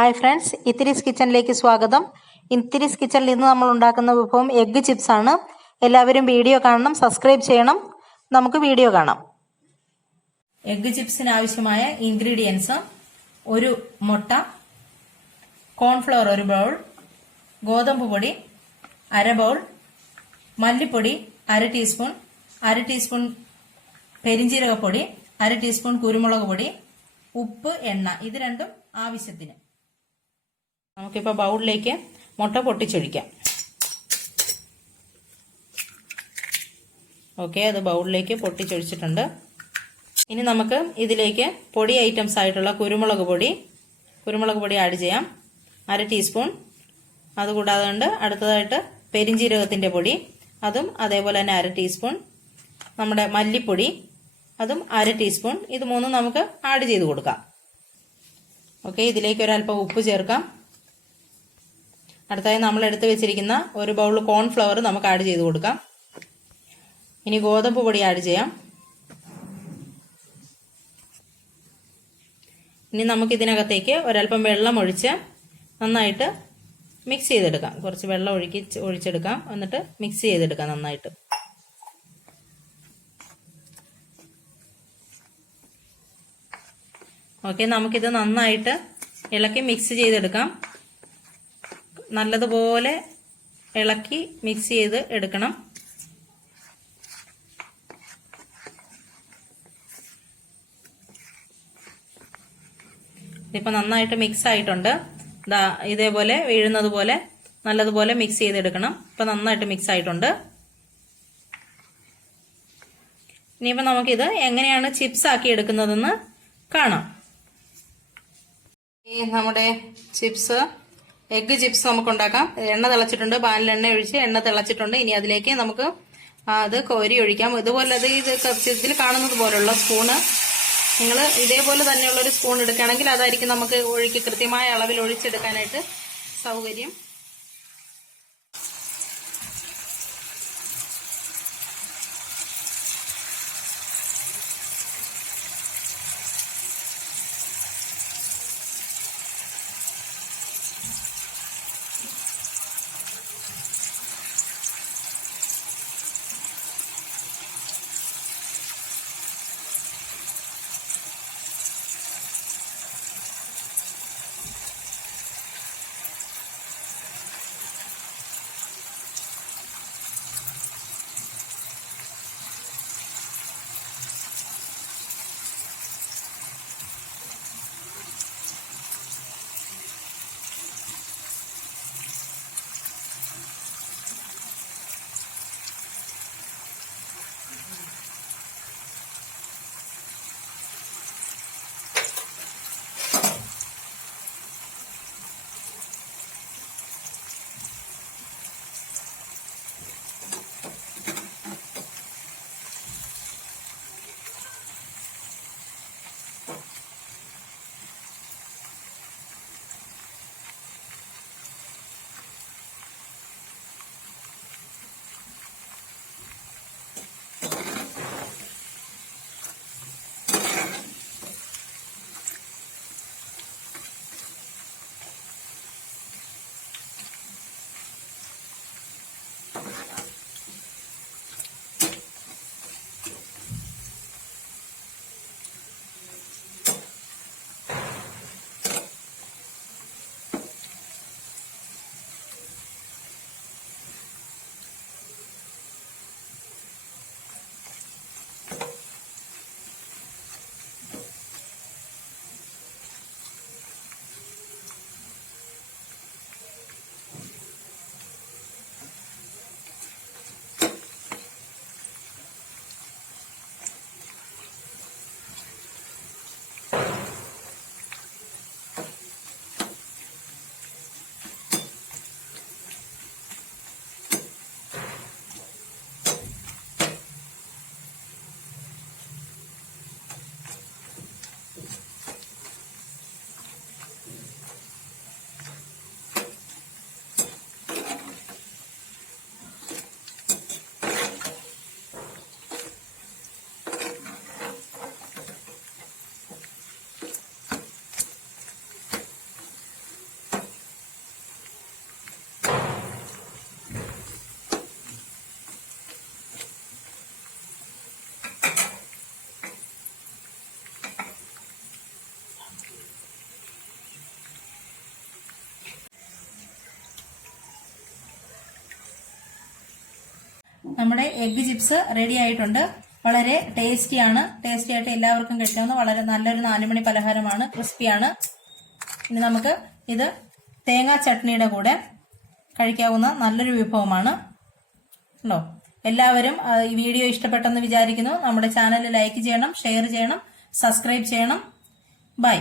Hi friends, ഇത്തിരീസ് കിച്ചണിലേക്ക് സ്വാഗതം. ഇത്തിരീസ് കിച്ചണിൽ ഇന്ന് നമ്മൾ ഉണ്ടാക്കുന്ന വിഭവം എഗ്ഗ് ചിപ്സ് ആണ്. എല്ലാവരും വീഡിയോ കാണണം, സബ്സ്ക്രൈബ് ചെയ്യണം. നമുക്ക് വീഡിയോ കാണാം. എഗ്ഗ് ചിപ്സിന് ആവശ്യമായ ഇൻഗ്രീഡിയൻസ്: ഒരു മുട്ട, കോൺഫ്ലവർ ഒരു ബൗൾ, ഗോതമ്പ് പൊടി അര ബൗൾ, മല്ലിപ്പൊടി അര ടീസ്പൂൺ, അര ടീസ്പൂൺ പെരിഞ്ജീരകപ്പൊടി, അര ടീസ്പൂൺ കുരുമുളക് പൊടി, ഉപ്പ്, എണ്ണ. ഇത് രണ്ടും ആവശ്യത്തിന്. നമുക്കിപ്പോൾ ബൗളിലേക്ക് മുട്ട പൊട്ടിച്ചൊഴിക്കാം. ഓക്കെ, അത് ബൗളിലേക്ക് പൊട്ടിച്ചൊഴിച്ചിട്ടുണ്ട്. ഇനി നമുക്ക് ഇതിലേക്ക് പൊടി ഐറ്റംസ് ആയിട്ടുള്ള കുരുമുളക് പൊടി ആഡ് ചെയ്യാം, അര ടീസ്പൂൺ. അതുകൂടാതെ കൊണ്ട് അടുത്തതായിട്ട് പെരിഞ്ജീരകത്തിന്റെ പൊടി, അതും അതേപോലെ തന്നെ അര ടീസ്പൂൺ. നമ്മുടെ മല്ലിപ്പൊടി, അതും അര ടീസ്പൂൺ. ഇത് മൂന്നും നമുക്ക് ആഡ് ചെയ്ത് കൊടുക്കാം. ഓക്കെ, ഇതിലേക്ക് ഒരല്പം ഉപ്പ് ചേർക്കാം. അടുത്തായി നമ്മൾ എടുത്തു വെച്ചിരിക്കുന്ന ഒരു ബൗൾ കോൺഫ്ലവർ നമുക്ക് ആഡ് ചെയ്ത് കൊടുക്കാം. ഇനി ഗോതമ്പ് പൊടി ആഡ് ചെയ്യാം. ഇനി നമുക്ക് ഇതിനകത്തേക്ക് ഒരല്പം വെള്ളം ഒഴിച്ച് നന്നായിട്ട് മിക്സ് ചെയ്തെടുക്കാം. കുറച്ച് വെള്ളം ഒഴിച്ചെടുക്കാം, എന്നിട്ട് മിക്സ് ചെയ്തെടുക്കാം നന്നായിട്ട്. ഓക്കെ, നമുക്കിത് നന്നായിട്ട് ഇളക്കി മിക്സ് ചെയ്തെടുക്കാം. നല്ലതുപോലെ ഇളക്കി മിക്സ് ചെയ്ത് എടുക്കണം. ഇതിപ്പോൾ നന്നായിട്ട് മിക്സ് ആയിട്ടുണ്ട്. ഇതേപോലെ വീഴുന്നത് പോലെ നല്ലതുപോലെ മിക്സ് ചെയ്തെടുക്കണം. ഇപ്പൊ നന്നായിട്ട് മിക്സ് ആയിട്ടുണ്ട്. ഇനിയിപ്പോൾ നമുക്കിത് എങ്ങനെയാണ് ചിപ്സ് ആക്കി എടുക്കുന്നതെന്ന് കാണാം. ഈ നമ്മുടെ എഗ്ഗ് ചിപ്സ് നമുക്ക് ഉണ്ടാക്കാം. എണ്ണ തിളച്ചിട്ടുണ്ട്, പാനിൽ എണ്ണ ഒഴിച്ച് എണ്ണ തിളച്ചിട്ടുണ്ട്. ഇനി അതിലേക്ക് നമുക്ക് അത് കോരി ഒഴിക്കാം. ഇതുപോലെ ഇതിൽ കാണുന്നത് പോലുള്ള സ്പൂണ്, നിങ്ങൾ ഇതേപോലെ തന്നെയുള്ള ഒരു സ്പൂൺ എടുക്കുകയാണെങ്കിൽ അതായിരിക്കും നമുക്ക് കൃത്യമായ അളവിൽ ഒഴിച്ചെടുക്കാനായിട്ട് സൗകര്യം. നമ്മുടെ എഗ്ഗ് ചിപ്സ് റെഡി ആയിട്ടുണ്ട്. വളരെ ടേസ്റ്റിയാണ്. ടേസ്റ്റി ആയിട്ട് എല്ലാവർക്കും കഴിക്കാവുന്ന വളരെ നല്ലൊരു 4 മണി പലഹാരമാണ്. ക്രിസ്പിയാണ്. ഇനി നമുക്ക് ഇത് തേങ്ങാ ചട്നിയുടെ കൂടെ കഴിക്കാവുന്ന നല്ലൊരു വിഭവമാണ്. എല്ലാവരും ഈ വീഡിയോ ഇഷ്ടപ്പെട്ടെന്ന് വിചാരിക്കുന്നു. നമ്മുടെ ചാനൽ ലൈക്ക് ചെയ്യണം, ഷെയർ ചെയ്യണം, സബ്സ്ക്രൈബ് ചെയ്യണം. ബൈ.